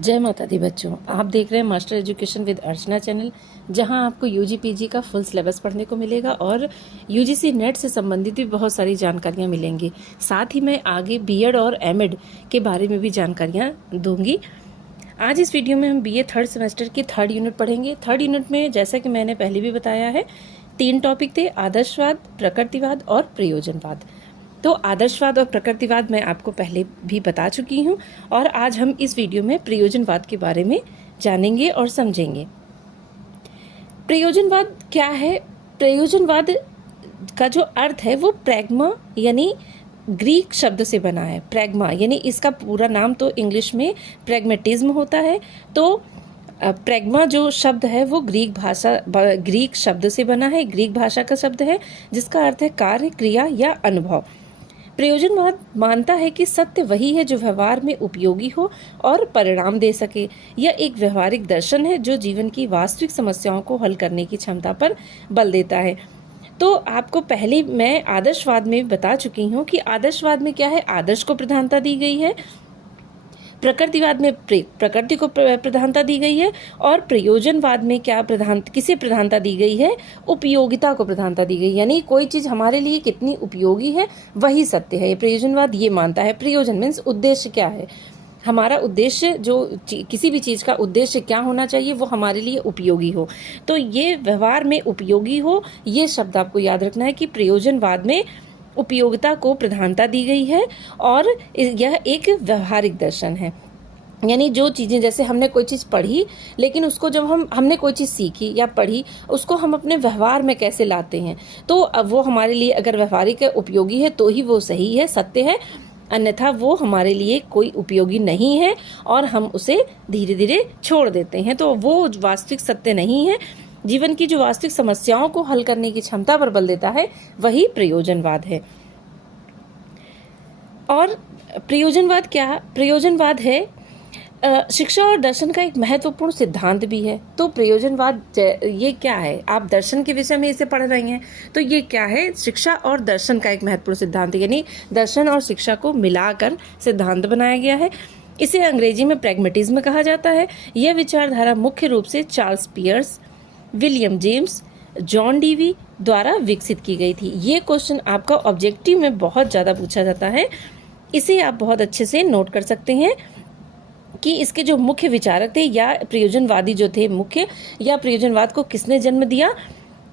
जय माता दी बच्चों, आप देख रहे हैं master education with Archana channel, जहां आपको यूजी पीजी का फुल सिलेबस पढ़ने को मिलेगा और यूजीसी नेट से संबंधित भी बहुत सारी जानकारियां मिलेंगी। साथ ही मैं आगे बीएड और एमएड के बारे में भी जानकारियां दूंगी। आज इस वीडियो में हम बीए थर्ड सेमेस्टर की थर्ड यूनिट पढ़ेंगे। थर्ड यूनिट में जैसा कि मैंने पहले भी बताया है, 3 टॉपिक थे: आदर्शवाद, प्रकृतिवाद और प्रयोजनवाद। तो आदर्शवाद और प्रकृतिवाद मैं आपको पहले भी बता चुकी हूँ और आज हम इस वीडियो में प्रयोजनवाद के बारे में जानेंगे और समझेंगे। प्रयोजनवाद क्या है? प्रयोजनवाद का जो अर्थ है वो प्रैग्मा यानी ग्रीक शब्द से बना है। प्रैग्मा यानी इसका पूरा नाम तो इंग्लिश में प्रैग्मेटिज्म होता है। तो प्रैग्मा जो शब्द है वो ग्रीक शब्द से बना है, ग्रीक भाषा का शब्द है, जिसका अर्थ है कार्य, क्रिया या अनुभव। प्रयोजनवाद मानता है कि सत्य वही है जो व्यवहार में उपयोगी हो और परिणाम दे सके। यह एक व्यवहारिक दर्शन है जो जीवन की वास्तविक समस्याओं को हल करने की क्षमता पर बल देता है। तो आपको पहले मैं आदर्शवाद में बता चुकी हूँ कि आदर्शवाद में क्या है, आदर्श को प्रधानता दी गई है, प्रकृतिवाद में प्रकृति को प्रधानता दी गई है और प्रयोजनवाद में किसे प्रधानता दी गई है? उपयोगिता को प्रधानता दी गई। यानी कोई चीज हमारे लिए कितनी उपयोगी है वही सत्य है। प्रयोजनवाद ये मानता है। प्रयोजन मीन्स उद्देश्य क्या है, हमारा उद्देश्य, जो किसी भी चीज का उद्देश्य क्या होना चाहिए वो हमारे लिए उपयोगी हो। तो ये व्यवहार में उपयोगी हो, ये शब्द आपको याद रखना है कि प्रयोजनवाद में उपयोगिता को प्रधानता दी गई है और यह एक व्यवहारिक दर्शन है। यानी जो चीज़ें, जैसे हमने कोई चीज़ पढ़ी, लेकिन उसको जब हमने कोई चीज़ सीखी या पढ़ी, उसको हम अपने व्यवहार में कैसे लाते हैं, तो वो हमारे लिए अगर व्यवहारिक है, उपयोगी है, तो ही वो सही है, सत्य है। अन्यथा वो हमारे लिए कोई उपयोगी नहीं है और हम उसे धीरे धीरे छोड़ देते हैं, तो वो वास्तविक सत्य नहीं है। जीवन की जो वास्तविक समस्याओं को हल करने की क्षमता पर बल देता है वही प्रयोजनवाद है। और प्रयोजनवाद प्रयोजनवाद है शिक्षा और दर्शन का एक महत्वपूर्ण सिद्धांत भी है। तो प्रयोजनवाद ये क्या है? आप दर्शन के विषय में इसे पढ़ रही हैं, तो ये क्या है? शिक्षा और दर्शन का एक महत्वपूर्ण सिद्धांत, यानी दर्शन और शिक्षा को मिलाकर सिद्धांत बनाया गया है। इसे अंग्रेजी में प्रैग्मेटिज्म कहा जाता है। यह विचारधारा मुख्य रूप से Charles Peirce, William James, John Dewey द्वारा विकसित की गई थी। ये क्वेश्चन आपका ऑब्जेक्टिव में बहुत ज़्यादा पूछा जाता है, इसे आप बहुत अच्छे से नोट कर सकते हैं कि इसके जो मुख्य विचारक थे या प्रयोजनवादी जो थे मुख्य, या प्रयोजनवाद को किसने जन्म दिया,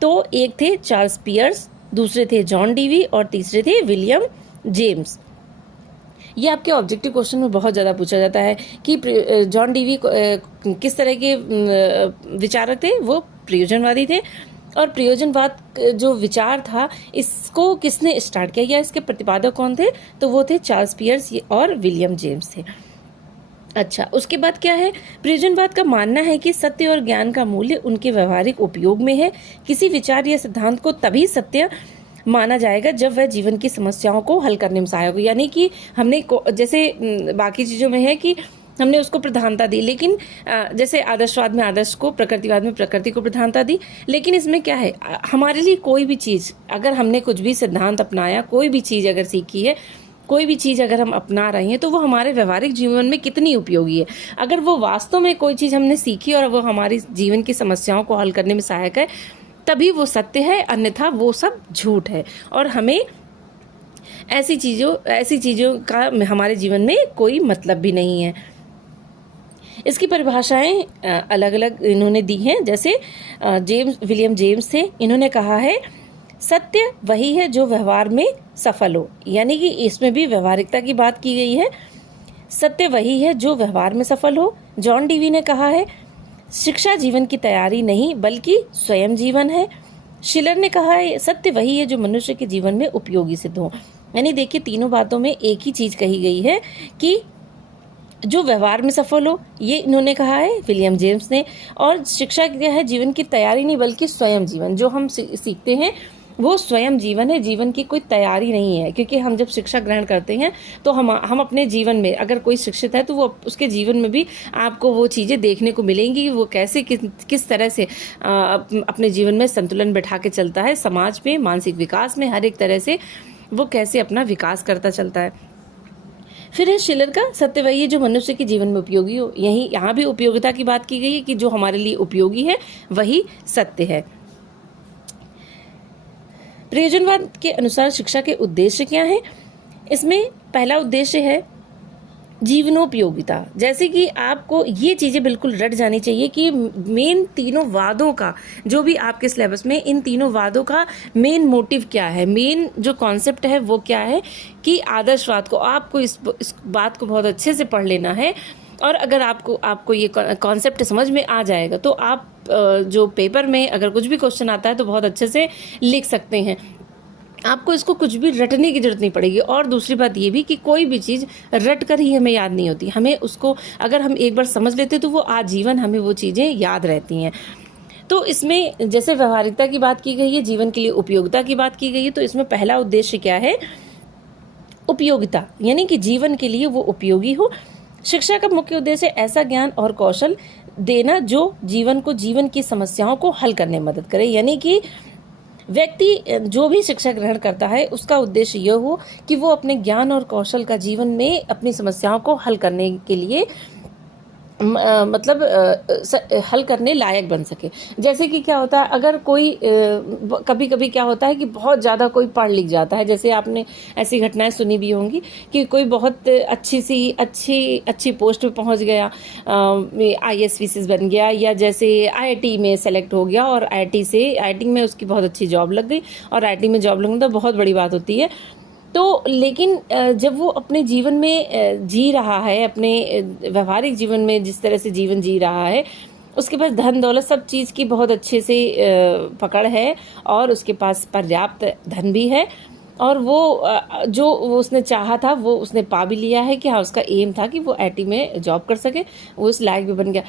तो एक थे चार्ल्स पियर्स, दूसरे थे जॉन डीवी और तीसरे थे विलियम जेम्स। ये आपके ऑब्जेक्टिव क्वेश्चन में बहुत ज़्यादा पूछा जाता है कि जॉन डीवी किस तरह के विचारक थे, वो प्रयोजनवादी थे। और प्रयोजनवाद जो विचार था इसको किसने स्टार्ट किया या इसके प्रतिपादक कौन थे, तो वो थे चार्ल्स पियर्स और विलियम जेम्स थे। अच्छा, उसके बाद क्या है? प्रयोजनवाद का मानना है कि सत्य और ज्ञान का मूल्य उनके व्यवहारिक उपयोग में है। किसी विचार या सिद्धांत को तभी सत्य माना जाएगा जब वह जीवन की समस्याओं को हल करने में सहायक हो। यानी कि हमने जैसे बाकी चीज़ों में है कि हमने उसको प्रधानता दी, लेकिन जैसे आदर्शवाद में आदर्श को, प्रकृतिवाद में प्रकृति को प्रधानता दी, लेकिन इसमें क्या है, हमारे लिए कोई भी चीज़, अगर हमने कुछ भी सिद्धांत अपनाया, कोई भी चीज़ अगर सीखी है, कोई भी चीज़ अगर हम अपना रहे हैं, तो वो हमारे व्यवहारिक जीवन में कितनी उपयोगी है। अगर वो वास्तव में कोई चीज़ हमने सीखी और वो हमारी जीवन की समस्याओं को हल करने में सहायक है, तभी वो सत्य है, अन्यथा वो सब झूठ है। और हमें ऐसी चीज़ों का हमारे जीवन में कोई मतलब भी नहीं है। इसकी परिभाषाएं अलग अलग इन्होंने दी हैं। जैसे विलियम जेम्स थे, इन्होंने कहा है सत्य वही है जो व्यवहार में सफल हो, यानी कि इसमें भी व्यवहारिकता की बात की गई है। सत्य वही है जो व्यवहार में सफल हो। जॉन डीवी ने कहा है शिक्षा जीवन की तैयारी नहीं बल्कि स्वयं जीवन है। शिलर ने कहा है सत्य वही है जो मनुष्य के जीवन में उपयोगी सिद्ध हो। यानी देखिए, तीनों बातों में एक ही चीज कही गई है कि जो व्यवहार में सफल हो, ये इन्होंने कहा है विलियम जेम्स ने। और शिक्षा क्या है? जीवन की तैयारी नहीं बल्कि स्वयं जीवन। जो हम सीखते हैं वो स्वयं जीवन है, जीवन की कोई तैयारी नहीं है। क्योंकि हम जब शिक्षा ग्रहण करते हैं तो हम अपने जीवन में, अगर कोई शिक्षित है तो वो उसके जीवन में भी आपको वो चीज़ें देखने को मिलेंगी, वो कैसे किस तरह से अपने जीवन में संतुलन बैठा के चलता है, समाज में, मानसिक विकास में, हर एक तरह से वो कैसे अपना विकास करता चलता है। फिर है शिलर का सत्य वही है जो मनुष्य के जीवन में उपयोगी हो। यही यहाँ भी उपयोगिता की बात की गई है कि जो हमारे लिए उपयोगी है वही सत्य है। प्रयोजनवाद के अनुसार शिक्षा के उद्देश्य क्या है? इसमें पहला उद्देश्य है जीवनोपयोगिता। जैसे कि आपको ये चीज़ें बिल्कुल रट जानी चाहिए कि मेन तीनों वादों का, जो भी आपके सिलेबस में इन तीनों वादों का मेन मोटिव क्या है, मेन जो कॉन्सेप्ट है वो क्या है कि आदर्शवाद को आपको इस बात को बहुत अच्छे से पढ़ लेना है। और अगर आपको ये कॉन्सेप्ट समझ में आ जाएगा तो आप जो पेपर में अगर कुछ भी क्वेश्चन आता है तो बहुत अच्छे से लिख सकते हैं। आपको इसको कुछ भी रटने की जरूरत नहीं पड़ेगी। और दूसरी बात ये भी कि कोई भी चीज़ रट कर ही हमें याद नहीं होती, हमें उसको अगर हम एक बार समझ लेते तो वो आजीवन हमें वो चीज़ें याद रहती हैं। तो इसमें जैसे व्यवहारिकता की बात की गई है, जीवन के लिए उपयोगिता की बात की गई है, तो इसमें पहला उद्देश्य क्या है? उपयोगिता, यानी कि जीवन के लिए वो उपयोगी हो। शिक्षा का मुख्य उद्देश्य ऐसा ज्ञान और कौशल देना जो जीवन की समस्याओं को हल करने में मदद करे। यानी कि व्यक्ति जो भी शिक्षा ग्रहण करता है उसका उद्देश्य यह हो कि वो अपने ज्ञान और कौशल का जीवन में अपनी समस्याओं को हल करने के लिए हल करने लायक बन सके। जैसे कि क्या होता है, अगर कोई कभी कभी क्या होता है कि बहुत ज़्यादा कोई पढ़ लिख जाता है, जैसे आपने ऐसी घटनाएं सुनी भी होंगी कि कोई बहुत अच्छी पोस्ट पे पहुंच गया, IAS बन गया, या जैसे IIT में सेलेक्ट हो गया और IIT में उसकी बहुत अच्छी जॉब लग गई, और IIT में जॉब लगना तो बहुत बड़ी बात होती है। तो लेकिन जब वो अपने जीवन में जी रहा है, अपने व्यवहारिक जीवन में जिस तरह से जीवन जी रहा है, उसके पास धन दौलत सब चीज़ की बहुत अच्छे से पकड़ है और उसके पास पर्याप्त धन भी है, और वो उसने चाहा था वो उसने पा भी लिया है कि हाँ, उसका एम था कि वो IIT में जॉब कर सके, वो उस लायक भी बन गया।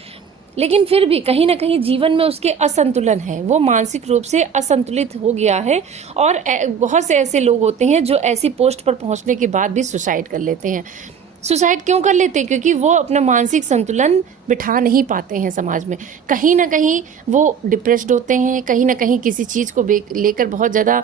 लेकिन फिर भी कहीं ना कहीं जीवन में उसके असंतुलन है, वो मानसिक रूप से असंतुलित हो गया है। और बहुत से ऐसे लोग होते हैं जो ऐसी पोस्ट पर पहुंचने के बाद भी सुसाइड कर लेते हैं। सुसाइड क्यों कर लेते हैं? क्योंकि वो अपना मानसिक संतुलन बिठा नहीं पाते हैं समाज में। कहीं ना कहीं वो डिप्रेस्ड होते हैं, कहीं ना कहीं किसी चीज़ को लेकर बहुत ज़्यादा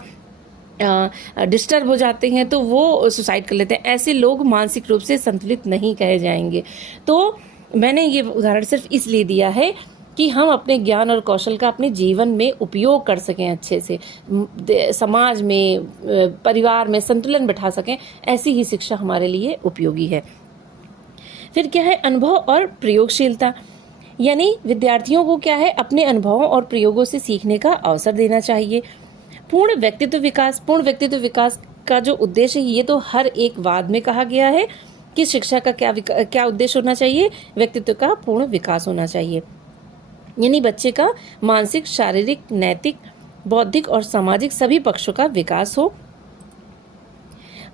डिस्टर्ब हो जाते हैं, तो वो सुसाइड कर लेते हैं। ऐसे लोग मानसिक रूप से संतुलित नहीं कहे जाएंगे। तो मैंने ये उदाहरण सिर्फ इसलिए दिया है कि हम अपने ज्ञान और कौशल का अपने जीवन में उपयोग कर सकें, अच्छे से समाज में, परिवार में संतुलन बिठा सकें। ऐसी ही शिक्षा हमारे लिए उपयोगी है। फिर क्या है? अनुभव और प्रयोगशीलता, यानी विद्यार्थियों को क्या है? अपने अनुभवों और प्रयोगों से सीखने का अवसर देना चाहिए। पूर्ण व्यक्तित्व विकास का जो उद्देश्य है, ये तो हर एक वाद में कहा गया है कि शिक्षा का क्या उद्देश्य होना चाहिए? व्यक्तित्व का पूर्ण विकास होना चाहिए, यानी बच्चे का मानसिक, शारीरिक, नैतिक, बौद्धिक और सामाजिक सभी पक्षों का विकास हो।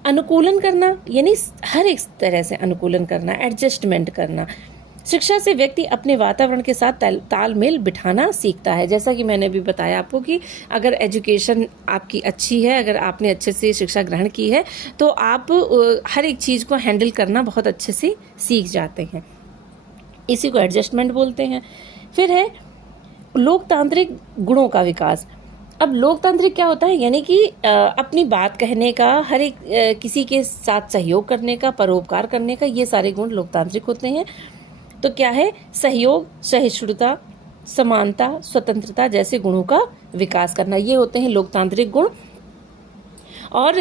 अनुकूलन करना, यानी हर एक तरह से अनुकूलन करना, एडजस्टमेंट करना। शिक्षा से व्यक्ति अपने वातावरण के साथ तालमेल बिठाना सीखता है। जैसा कि मैंने भी बताया आपको कि अगर एजुकेशन आपकी अच्छी है, अगर आपने अच्छे से शिक्षा ग्रहण की है, तो आप हर एक चीज़ को हैंडल करना बहुत अच्छे से सीख जाते हैं। इसी को एडजस्टमेंट बोलते हैं। फिर है लोकतांत्रिक गुणों का विकास। अब लोकतांत्रिक क्या होता है? यानी कि अपनी बात कहने का, हर एक किसी के साथ सहयोग करने का, परोपकार करने का, ये सारे गुण लोकतांत्रिक होते हैं। तो क्या है? सहयोग, सहिष्णुता, समानता, स्वतंत्रता जैसे गुणों का विकास करना, ये होते हैं लोकतांत्रिक गुण। और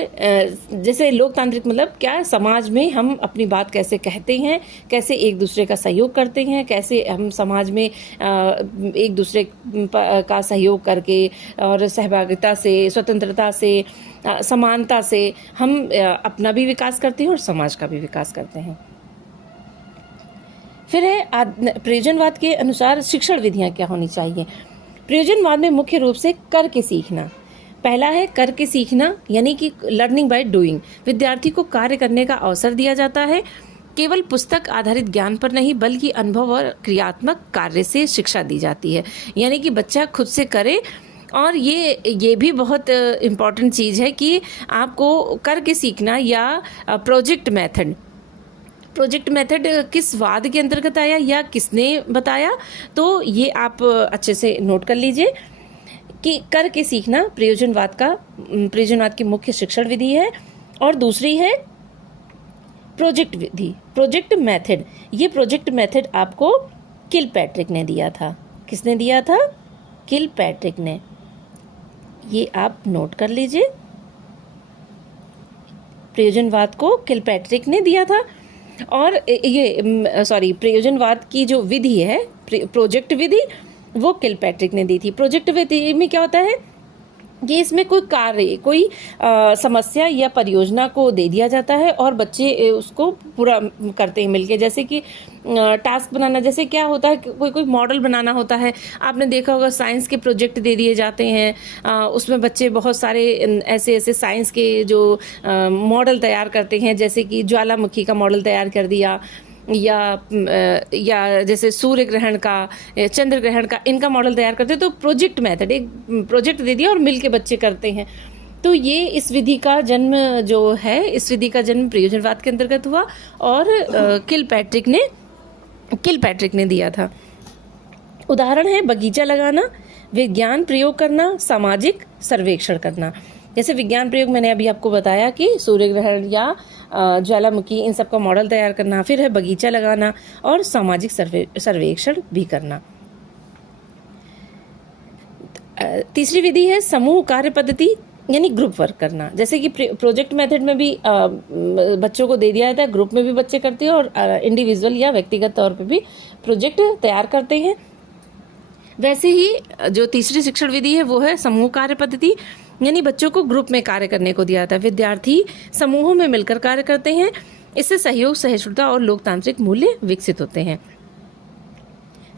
जैसे लोकतांत्रिक मतलब क्या? समाज में हम अपनी बात कैसे कहते हैं, कैसे एक दूसरे का सहयोग करते हैं, कैसे हम समाज में एक दूसरे का सहयोग करके और सहभागिता से, स्वतंत्रता से, समानता से हम अपना भी विकास करते हैं और समाज का भी विकास करते हैं। फिर है प्रयोजनवाद के अनुसार शिक्षण विधियां क्या होनी चाहिए। प्रयोजनवाद में मुख्य रूप से करके सीखना। पहला है करके सीखना, यानी कि लर्निंग बाय डूइंग। विद्यार्थी को कार्य करने का अवसर दिया जाता है। केवल पुस्तक आधारित ज्ञान पर नहीं, बल्कि अनुभव और क्रियात्मक कार्य से शिक्षा दी जाती है। यानी कि बच्चा खुद से करे। और ये भी बहुत इम्पॉर्टेंट चीज़ है कि आपको करके सीखना, या प्रोजेक्ट मेथड किस वाद के अंतर्गत आया या किसने बताया, तो ये आप अच्छे से नोट कर लीजिए कि करके सीखना प्रयोजनवाद की मुख्य शिक्षण विधि है। और दूसरी है प्रोजेक्ट विधि, प्रोजेक्ट मेथड, ये प्रोजेक्ट मेथड आपको किलपैट्रिक ने दिया था। किसने दिया था? किलपैट्रिक ने। ये आप नोट कर लीजिए, प्रयोजनवाद को किलपैट्रिक ने दिया था। और ये प्रयोजनवाद की जो विधि है, प्रोजेक्ट विधि, वो किलपैट्रिक ने दी थी। प्रोजेक्ट विधि में क्या होता है कि इसमें कोई कार्य, कोई समस्या या परियोजना को दे दिया जाता है और बच्चे उसको पूरा करते हैं मिलके। जैसे कि टास्क बनाना, जैसे क्या होता है, कोई मॉडल बनाना होता है। आपने देखा होगा साइंस के प्रोजेक्ट दे दिए जाते हैं, उसमें बच्चे बहुत सारे ऐसे ऐसे साइंस के जो मॉडल तैयार करते हैं, जैसे कि ज्वालामुखी का मॉडल तैयार कर दिया, या जैसे सूर्य ग्रहण का, चंद्र ग्रहण का, इनका मॉडल तैयार करते हैं। तो प्रोजेक्ट मेथड, एक प्रोजेक्ट दे दिया और मिलके बच्चे करते हैं। तो ये इस विधि का जन्म जो है, इस विधि का जन्म प्रयोजनवाद के अंतर्गत हुआ और किलपैट्रिक ने दिया था। उदाहरण है बगीचा लगाना, विज्ञान प्रयोग करना, सामाजिक सर्वेक्षण करना। जैसे विज्ञान प्रयोग मैंने अभी आपको बताया कि सूर्य ग्रहण या ज्वालामुखी, इन सब का मॉडल तैयार करना। फिर है बगीचा लगाना और सामाजिक सर्वेक्षण भी करना। तीसरी विधि है समूह कार्य पद्धति, यानी ग्रुप वर्क करना। जैसे कि प्रोजेक्ट मेथड में भी बच्चों को दे दिया जाता है, ग्रुप में भी बच्चे करते हैं और इंडिविजुअल या व्यक्तिगत तौर पे भी प्रोजेक्ट तैयार करते हैं। वैसे ही जो तीसरी शिक्षण विधि है वो है समूह कार्य पद्धति, यानी बच्चों को ग्रुप में कार्य करने को दिया जाता है। विद्यार्थी समूहों में मिलकर कार्य करते हैं, इससे सहयोग, सहिष्णुता और लोकतांत्रिक मूल्य विकसित होते हैं।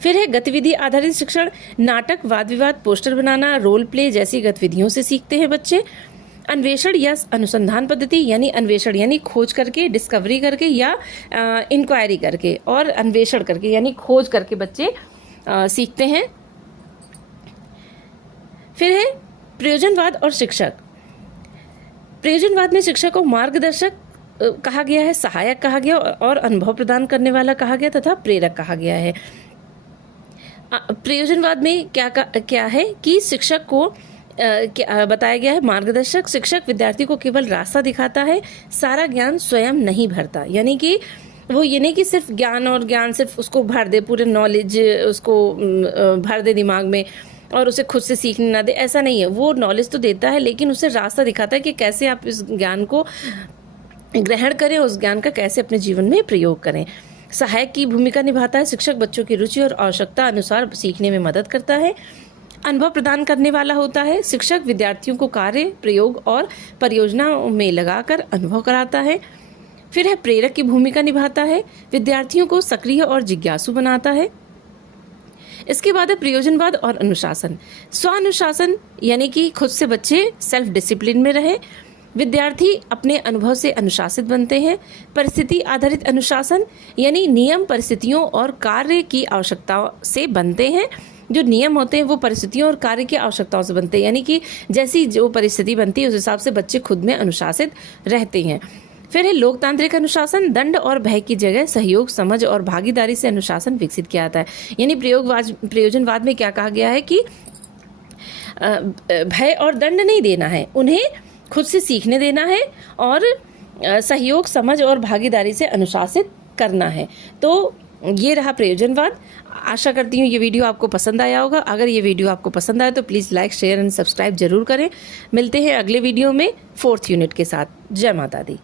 फिर है गतिविधि आधारित शिक्षण, नाटक, वाद विवाद, पोस्टर बनाना, रोल प्ले जैसी गतिविधियों से सीखते हैं बच्चे। अन्वेषण या अनुसंधान पद्धति, यानी अन्वेषण यानी खोज करके, डिस्कवरी करके या इंक्वायरी करके, और अन्वेषण करके यानी खोज करके बच्चे सीखते हैं। फिर है प्रयोजनवाद और शिक्षक। प्रयोजनवाद में शिक्षक को मार्गदर्शक कहा गया है, सहायक कहा गया और अनुभव प्रदान करने वाला कहा गया तथा प्रेरक कहा गया है। प्रयोजनवाद में क्या है कि शिक्षक को क्या बताया गया है, मार्गदर्शक। शिक्षक विद्यार्थी को केवल रास्ता दिखाता है, सारा ज्ञान स्वयं नहीं भरता। यानी कि वो ये नहीं कि सिर्फ ज्ञान सिर्फ उसको भर दे, पूरे नॉलेज उसको भर दे दिमाग में और उसे खुद से सीखने ना दे, ऐसा नहीं है। वो नॉलेज तो देता है लेकिन उसे रास्ता दिखाता है कि कैसे आप इस ज्ञान को ग्रहण करें, उस ज्ञान का कैसे अपने जीवन में प्रयोग करें। सहायक की भूमिका निभाता है। शिक्षक बच्चों की रुचि और आवश्यकता अनुसार सीखने में मदद करता है। अनुभव प्रदान करने वाला होता है। शिक्षक विद्यार्थियों को कार्य, प्रयोग और परियोजनाओं में लगाकर अनुभव कराता है। फिर है प्रेरक की भूमिका निभाता है। विद्यार्थियों को सक्रिय और जिज्ञासु बनाता है। इसके बाद है प्रयोजनवाद और अनुशासन। स्वानुशासन यानी कि खुद से बच्चे सेल्फ डिसिप्लिन में रहे। विद्यार्थी अपने अनुभव से अनुशासित बनते हैं। परिस्थिति आधारित अनुशासन यानी नियम परिस्थितियों और कार्य की आवश्यकताओं से बनते हैं। जो नियम होते हैं वो परिस्थितियों और कार्य की आवश्यकताओं से बनते हैं, यानी कि जैसी जो परिस्थिति बनती है उस हिसाब से बच्चे खुद में अनुशासित रहते हैं। फिर है लोकतांत्रिक अनुशासन। दंड और भय की जगह सहयोग, समझ और भागीदारी से अनुशासन विकसित किया जाता है। यानी प्रयोजनवाद में क्या कहा गया है कि भय और दंड नहीं देना है, उन्हें खुद से सीखने देना है और सहयोग, समझ और भागीदारी से अनुशासित करना है। तो ये रहा प्रयोजनवाद। आशा करती हूँ ये वीडियो आपको पसंद आया होगा। अगर ये वीडियो आपको पसंद आए तो please like, share and subscribe जरूर करें। मिलते हैं अगले वीडियो में 4th यूनिट के साथ। जय माता दी।